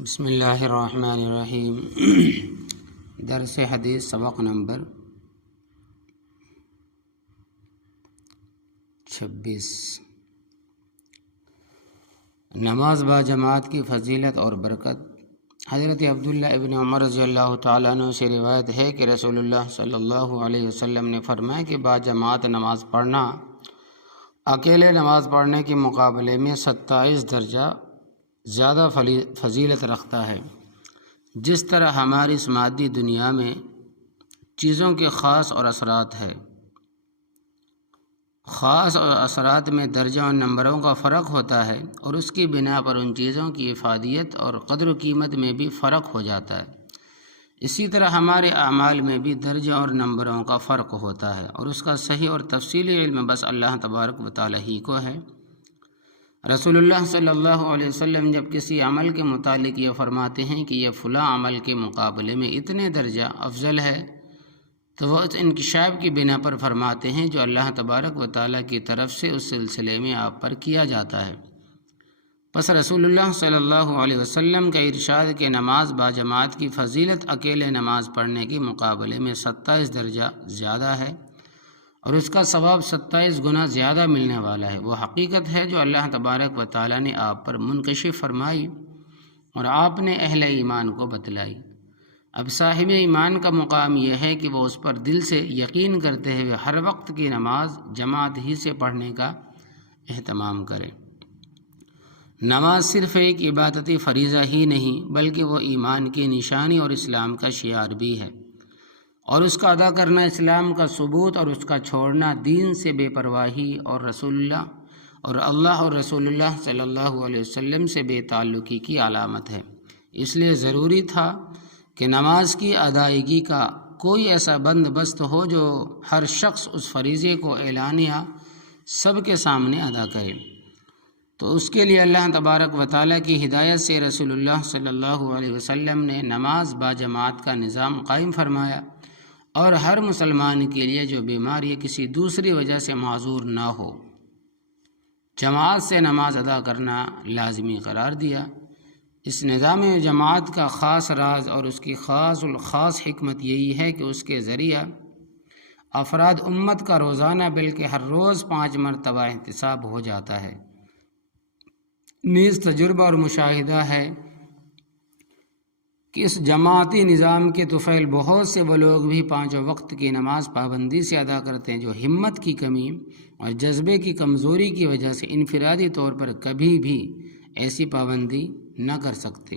بسم اللہ الرحمن الرحیم۔ درس حدیث سبق نمبر 26۔ نماز با جماعت کی فضیلت اور برکت۔ حضرت عبداللہ ابن عمر رضی اللہ تعالیٰ عنہ سے روایت ہے کہ رسول اللہ صلی اللہ علیہ وسلم نے فرمایا کہ با جماعت نماز پڑھنا اکیلے نماز پڑھنے کے مقابلے میں 27 درجہ زیادہ فضیلت رکھتا ہے۔ جس طرح ہماری اس مادی دنیا میں چیزوں کے خاص اور اثرات ہے، خاص اور اثرات میں درجہ اور نمبروں کا فرق ہوتا ہے، اور اس کی بنا پر ان چیزوں کی افادیت اور قدر و قیمت میں بھی فرق ہو جاتا ہے۔ اسی طرح ہمارے اعمال میں بھی درجہ اور نمبروں کا فرق ہوتا ہے، اور اس کا صحیح اور تفصیلی علم بس اللہ تبارک و تعالیٰ ہی کو ہے۔ رسول اللہ صلی اللہ علیہ وسلم جب کسی عمل کے متعلق یہ فرماتے ہیں کہ یہ فلاں عمل کے مقابلے میں اتنے درجہ افضل ہے، تو وہ اس انکشاف کی بنا پر فرماتے ہیں جو اللہ تبارک و تعالیٰ کی طرف سے اس سلسلے میں آپ پر کیا جاتا ہے۔ پس رسول اللہ صلی اللہ علیہ وسلم کا ارشاد کہ نماز با جماعت کی فضیلت اکیلے نماز پڑھنے کے مقابلے میں 27 درجہ زیادہ ہے، اور اس کا ثواب 27 گنا زیادہ ملنے والا ہے، وہ حقیقت ہے جو اللہ تبارک و تعالیٰ نے آپ پر منکشف فرمائی اور آپ نے اہل ایمان کو بتلائی۔ اب صاحب ایمان کا مقام یہ ہے کہ وہ اس پر دل سے یقین کرتے ہوئے ہر وقت کی نماز جماعت ہی سے پڑھنے کا اہتمام کرے۔ نماز صرف ایک عبادتی فریضہ ہی نہیں بلکہ وہ ایمان کی نشانی اور اسلام کا شعار بھی ہے، اور اس کا ادا کرنا اسلام کا ثبوت اور اس کا چھوڑنا دین سے بے پرواہی اور اللہ اور رسول اللہ صلی اللہ علیہ وسلم سے بے تعلقی کی علامت ہے۔ اس لیے ضروری تھا کہ نماز کی ادائیگی کا کوئی ایسا بندوبست ہو جو ہر شخص اس فریضے کو اعلانیہ سب کے سامنے ادا کرے۔ تو اس کے لیے اللہ تبارک و تعالیٰ کی ہدایت سے رسول اللہ صلی اللہ علیہ وسلم نے نماز با جماعت کا نظام قائم فرمایا، اور ہر مسلمان کے لیے جو بیمار یا کسی دوسری وجہ سے معذور نہ ہو، جماعت سے نماز ادا کرنا لازمی قرار دیا۔ اس نظام جماعت کا خاص راز اور اس کی خاص حکمت یہی ہے کہ اس کے ذریعہ افراد امت کا روزانہ بلکہ ہر روز 5 مرتبہ احتساب ہو جاتا ہے۔ نیز تجربہ اور مشاہدہ ہے کہ اس جماعتی نظام کے طفیل بہت سے وہ لوگ بھی 5 وقت کی نماز پابندی سے ادا کرتے ہیں جو ہمت کی کمی اور جذبے کی کمزوری کی وجہ سے انفرادی طور پر کبھی بھی ایسی پابندی نہ کر سکتے۔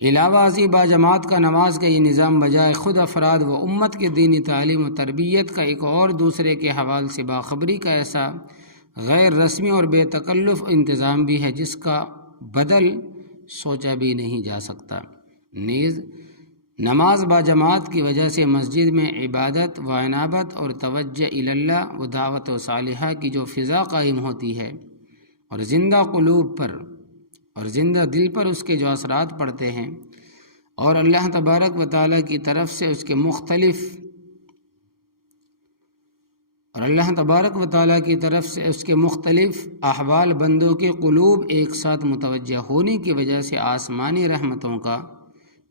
علاوہ ازیں با جماعت کا نماز کا یہ نظام بجائے خود افراد و امت کے دینی تعلیم و تربیت کا ایک اور دوسرے کے حوالے سے باخبری کا ایسا غیر رسمی اور بے تکلف انتظام بھی ہے جس کا بدل سوچا بھی نہیں جا سکتا۔ نیز نماز با جماعت کی وجہ سے مسجد میں عبادت و عنابت اور توجہ اللہ و دعوت و صالحہ کی جو فضا قائم ہوتی ہے، اور زندہ قلوب پر اور زندہ دل پر اس کے جو اثرات پڑتے ہیں، اور اللہ تبارک و تعالیٰ کی طرف سے اس کے مختلف احوال بندوں کے قلوب ایک ساتھ متوجہ ہونے کی وجہ سے آسمانی رحمتوں کا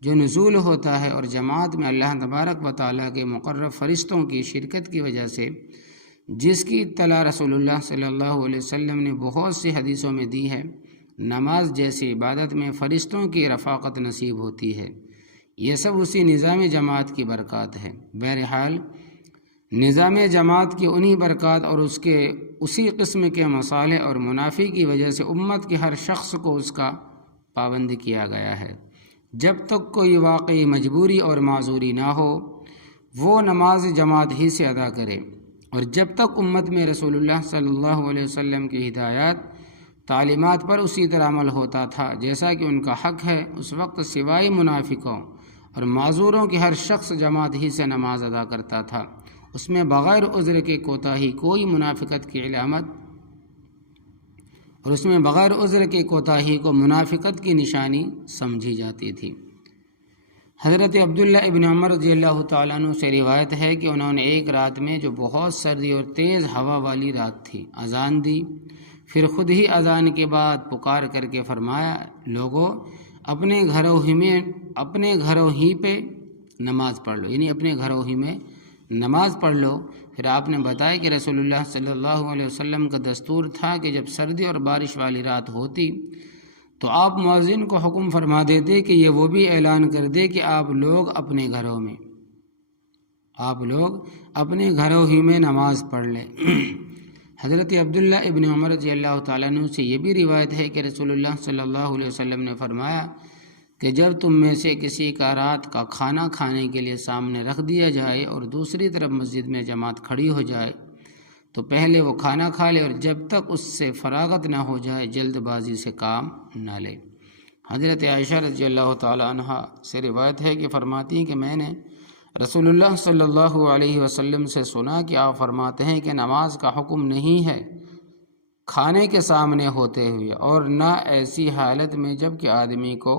جو نزول ہوتا ہے، اور جماعت میں اللہ تبارک و تعالیٰ کے مقرب فرشتوں کی شرکت کی وجہ سے جس کی اطلاع رسول اللہ صلی اللہ علیہ وسلم نے بہت سی حدیثوں میں دی ہے، نماز جیسی عبادت میں فرشتوں کی رفاقت نصیب ہوتی ہے۔ یہ سب اسی نظام جماعت کی برکات ہے۔ بہرحال نظام جماعت کی انہی برکات اور اس کے اسی قسم کے مصالح اور منافع کی وجہ سے امت کے ہر شخص کو اس کا پابند کیا گیا ہے۔ جب تک کوئی واقعی مجبوری اور معذوری نہ ہو وہ نماز جماعت ہی سے ادا کرے، اور جب تک امت میں رسول اللہ صلی اللہ علیہ وسلم کی ہدایات تعلیمات پر اسی طرح عمل ہوتا تھا جیسا کہ ان کا حق ہے، اس وقت سوائے منافقوں اور معذوروں کے ہر شخص جماعت ہی سے نماز ادا کرتا تھا۔ اس میں بغیر عذر کے کوتاہی کوئی منافقت کی علامت اور اس میں بغیر عذر کے کوتاہی کو منافقت کی نشانی سمجھی جاتی تھی۔ حضرت عبداللہ ابن عمر رضی اللہ تعالیٰ عنہ سے روایت ہے کہ انہوں نے ایک رات میں جو بہت سردی اور تیز ہوا والی رات تھی اذان دی، پھر خود ہی اذان کے بعد پکار کر کے فرمایا، لوگو اپنے گھروں ہی پہ نماز پڑھ لو، یعنی اپنے گھروں ہی میں نماز پڑھ لو۔ پھر آپ نے بتایا کہ رسول اللہ صلی اللہ علیہ وسلم کا دستور تھا کہ جب سردی اور بارش والی رات ہوتی تو آپ مؤذن کو حکم فرما دیتے کہ یہ وہ بھی اعلان کر دے کہ آپ لوگ اپنے گھروں ہی میں نماز پڑھ لیں۔ حضرت عبداللہ ابن عمر رضی اللہ تعالیٰ عنہ سے یہ بھی روایت ہے کہ رسول اللہ صلی اللہ علیہ وسلم نے فرمایا کہ جب تم میں سے کسی کا رات کا کھانا کھانے کے لیے سامنے رکھ دیا جائے اور دوسری طرف مسجد میں جماعت کھڑی ہو جائے تو پہلے وہ کھانا کھا لے اور جب تک اس سے فراغت نہ ہو جائے جلد بازی سے کام نہ لے۔ حضرت عائشہ رضی اللہ تعالیٰ عنہ سے روایت ہے کہ فرماتی ہیں کہ میں نے رسول اللہ صلی اللہ علیہ وسلم سے سنا کہ آپ فرماتے ہیں کہ نماز کا حکم نہیں ہے کھانے کے سامنے ہوتے ہوئے اور نہ ایسی حالت میں جب کہ آدمی کو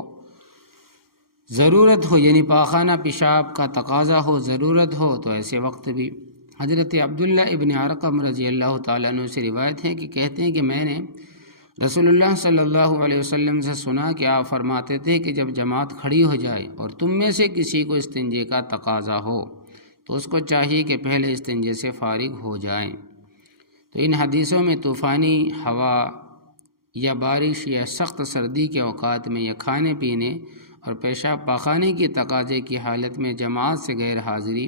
ضرورت ہو، یعنی پاخانہ پیشاب کا تقاضا ہو، ضرورت ہو تو ایسے وقت بھی۔ حضرت عبداللہ ابن ارقم رضی اللہ تعالیٰ عنہ سے روایت ہے کہ کہتے ہیں کہ میں نے رسول اللہ صلی اللہ علیہ وسلم سے سنا کہ آپ فرماتے تھے کہ جب جماعت کھڑی ہو جائے اور تم میں سے کسی کو استنجے کا تقاضا ہو تو اس کو چاہیے کہ پہلے استنجے سے فارغ ہو جائیں۔ تو ان حدیثوں میں طوفانی ہوا یا بارش یا سخت سردی کے اوقات میں یا کھانے پینے اور پیشاب پاخانے کی تقاضے کی حالت میں جماعت سے غیر حاضری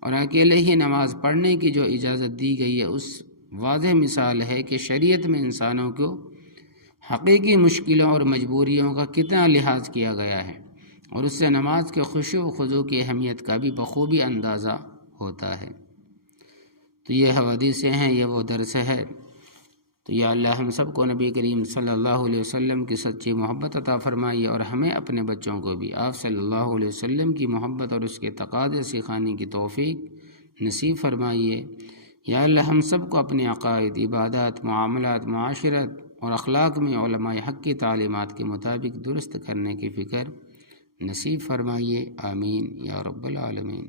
اور اکیلے ہی نماز پڑھنے کی جو اجازت دی گئی ہے اس واضح مثال ہے کہ شریعت میں انسانوں کو حقیقی مشکلوں اور مجبوریوں کا کتنا لحاظ کیا گیا ہے، اور اس سے نماز کے خشوع و خضوع کی اہمیت کا بھی بخوبی اندازہ ہوتا ہے۔ تو یہ حدیثیں ہیں، یہ وہ درس ہے۔ تو یا اللہ ہم سب کو نبی کریم صلی اللہ علیہ وسلم کی سچی محبت عطا فرمائیے، اور ہمیں اپنے بچوں کو بھی آپ صلی اللہ علیہ وسلم کی محبت اور اس کے تقاضے سکھانے کی توفیق نصیب فرمائیے۔ یا اللہ ہم سب کو اپنے عقائد، عبادات، معاملات، معاشرت اور اخلاق میں علماء حق کی تعلیمات کے مطابق درست کرنے کی فکر نصیب فرمائیے، آمین یا رب العالمین۔